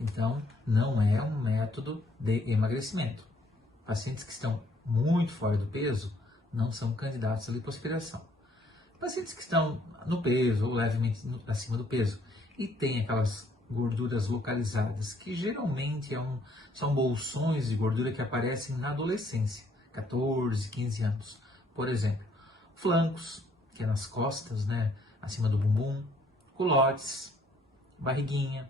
Então, não é um método de emagrecimento. Pacientes que estão muito fora do peso não são candidatos à lipoaspiração. Pacientes que estão no peso ou levemente acima do peso e têm aquelas gorduras localizadas, que geralmente são bolsões de gordura que aparecem na adolescência, 14, 15 anos. Por exemplo, flancos, que é nas costas, né, acima do bumbum, culotes, barriguinha.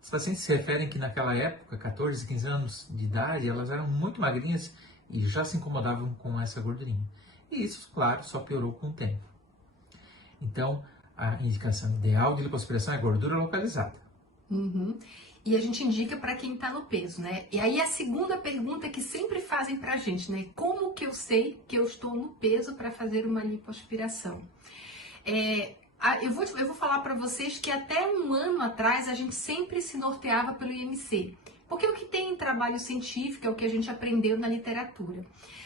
Os pacientes se referem que naquela época, 14, 15 anos de idade, elas eram muito magrinhas e já se incomodavam com essa gordurinha. E isso, claro, só piorou com o tempo. Então, a indicação ideal de lipoaspiração é gordura localizada. Uhum. E a gente indica para quem está no peso, né? E aí a segunda pergunta que sempre fazem para a gente, né? Como que eu sei que eu estou no peso para fazer uma lipoaspiração? Eu vou falar para vocês que até um ano atrás a gente sempre se norteava pelo IMC. Porque o que tem em trabalho científico é o que a gente aprendeu na literatura.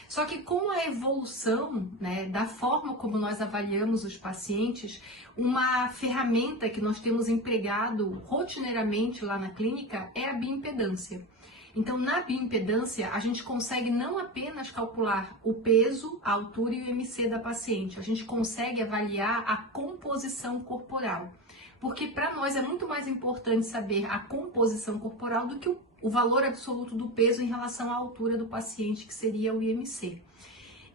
Só que com a evolução, né, da forma como nós avaliamos os pacientes, uma ferramenta que nós temos empregado rotineiramente lá na clínica é a bioimpedância. Então, na bioimpedância, a gente consegue não apenas calcular o peso, a altura e o IMC da paciente, a gente consegue avaliar a composição corporal. Porque para nós é muito mais importante saber a composição corporal do que o valor absoluto do peso em relação à altura do paciente, que seria o IMC.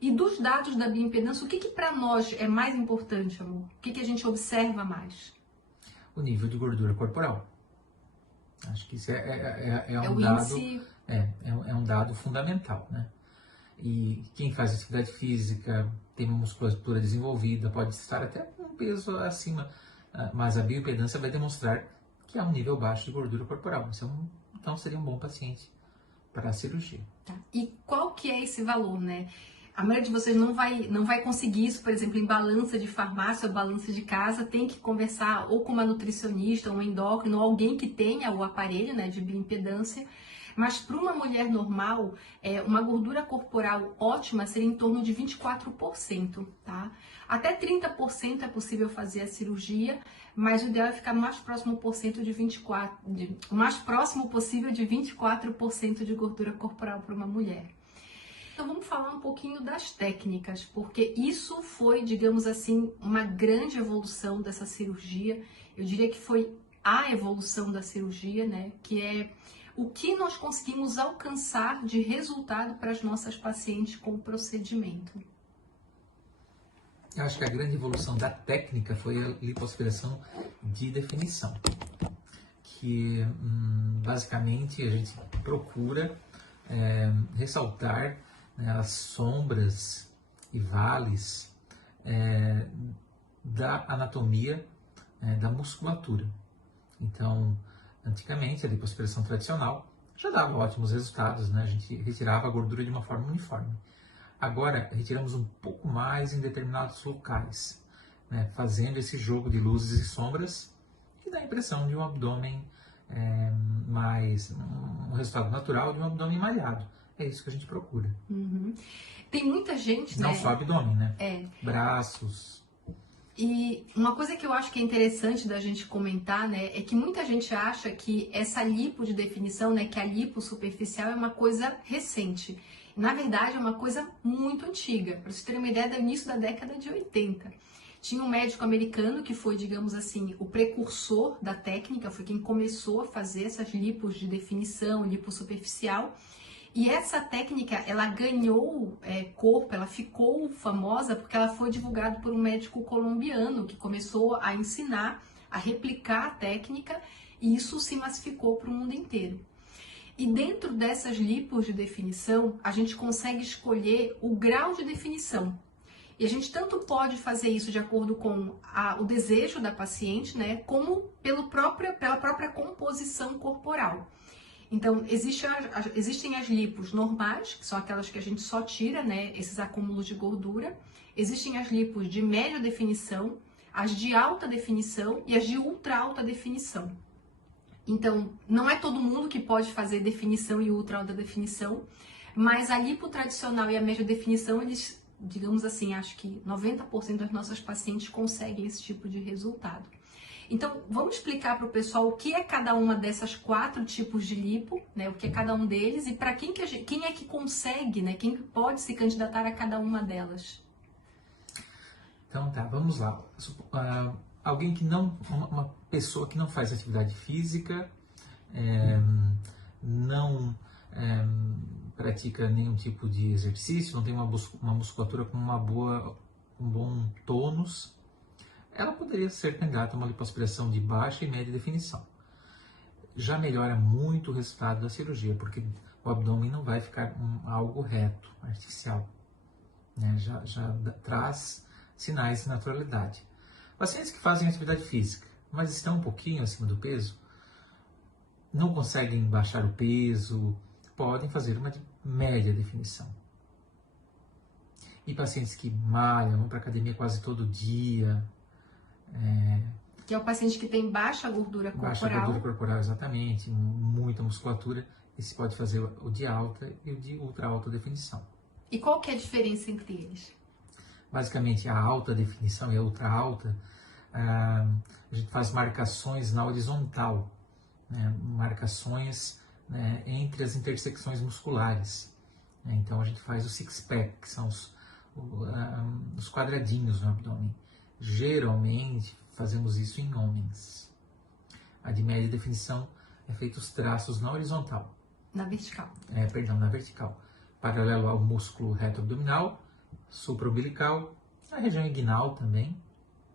E dos dados da bioimpedância, o que para nós é mais importante, amor? O que a gente observa mais? O nível de gordura corporal. Acho que isso é um o dado, índice... é um dado fundamental, né? E quem faz atividade física, tem uma musculatura desenvolvida, pode estar até com um peso acima, mas a bioimpedância vai demonstrar que há um nível baixo de gordura corporal. Então seria um bom paciente para a cirurgia. Tá. E qual que é esse valor, né? A maioria de vocês não vai conseguir isso, por exemplo, em balança de farmácia ou balança de casa, tem que conversar ou com uma nutricionista, ou um endócrino, ou alguém que tenha o aparelho, né, de bioimpedância. Mas para uma mulher normal, uma gordura corporal ótima seria em torno de 24%, tá? Até 30% é possível fazer a cirurgia, mas o ideal é ficar mais próximo o mais próximo possível de 24% de gordura corporal para uma mulher. Então vamos falar um pouquinho das técnicas, porque isso foi, digamos assim, uma grande evolução dessa cirurgia. Eu diria que foi a evolução da cirurgia, né? Que é o que nós conseguimos alcançar de resultado para as nossas pacientes com o procedimento. Eu acho que a grande evolução da técnica foi a lipoaspiração de definição, que basicamente a gente procura ressaltar, né, as sombras e vales da anatomia da musculatura. Então, antigamente, a lipoaspiração tradicional já dava ótimos resultados, né? A gente retirava a gordura de uma forma uniforme. Agora, retiramos um pouco mais em determinados locais, né? Fazendo esse jogo de luzes e sombras que dá a impressão de um abdômen um resultado natural de um abdômen malhado. É isso que a gente procura. Uhum. Tem muita gente, não né? só abdômen, né? Braços. E uma coisa que eu acho que é interessante da gente comentar, né, é que muita gente acha que essa lipo de definição, né, que a lipo superficial é uma coisa recente. Na verdade, é uma coisa muito antiga. Para vocês terem uma ideia, do início da década de 80. Tinha um médico americano que foi, digamos assim, o precursor da técnica, foi quem começou a fazer essas lipos de definição, lipo superficial. E essa técnica, ela ganhou corpo, ela ficou famosa porque ela foi divulgada por um médico colombiano que começou a ensinar, a replicar a técnica, e isso se massificou para o mundo inteiro. E dentro dessas lipos de definição, a gente consegue escolher o grau de definição. E a gente tanto pode fazer isso de acordo com o desejo da paciente, né, como pela própria composição corporal. Então, existem as lipos normais, que são aquelas que a gente só tira, né, esses acúmulos de gordura. Existem as lipos de média definição, as de alta definição e as de ultra alta definição. Então, não é todo mundo que pode fazer definição e ultra alta definição, mas a lipo tradicional e a média definição, eles, digamos assim, acho que 90% das nossas pacientes conseguem esse tipo de resultado. Então, vamos explicar para o pessoal o que é cada uma dessas 4 tipos de lipo, né? O que é cada um deles e para quem é que consegue, né? Quem pode se candidatar a cada uma delas. Então tá, vamos lá. Alguém que não, uma pessoa que não faz atividade física, não pratica nenhum tipo de exercício, não tem uma musculatura com um bom tônus, ela poderia ser candidata a uma lipoaspiração de baixa e média definição. Já melhora muito o resultado da cirurgia, porque o abdômen não vai ficar algo reto, artificial, né? Já traz sinais de naturalidade. Pacientes que fazem atividade física, mas estão um pouquinho acima do peso, não conseguem baixar o peso, podem fazer uma de média definição. E pacientes que malham, vão para a academia quase todo dia. Que é o paciente que tem baixa gordura corporal. Baixa gordura corporal, exatamente, muita musculatura. Esse pode fazer o de alta e o de ultra alta definição. E qual que é a diferença entre eles? Basicamente, a alta definição e a ultra alta, a gente faz marcações na horizontal, né? Marcações, né, entre as intersecções musculares. Então, a gente faz o six-pack, que são os quadradinhos no abdômen. Geralmente, fazemos isso em homens. A de média definição é feito os traços na horizontal. Na vertical. Na vertical. Paralelo ao músculo reto abdominal, supraumbilical, na região inguinal também.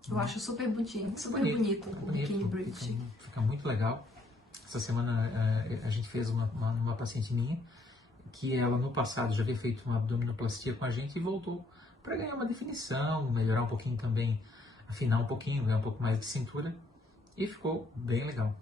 Eu acho super bonito o biquíni bridge. Fica muito legal. Essa semana a gente fez uma paciente minha, que ela no passado já havia feito uma abdominoplastia com a gente e voltou para ganhar uma definição, melhorar um pouquinho também, afinar um pouquinho, ganhar um pouco mais de cintura, e ficou bem legal.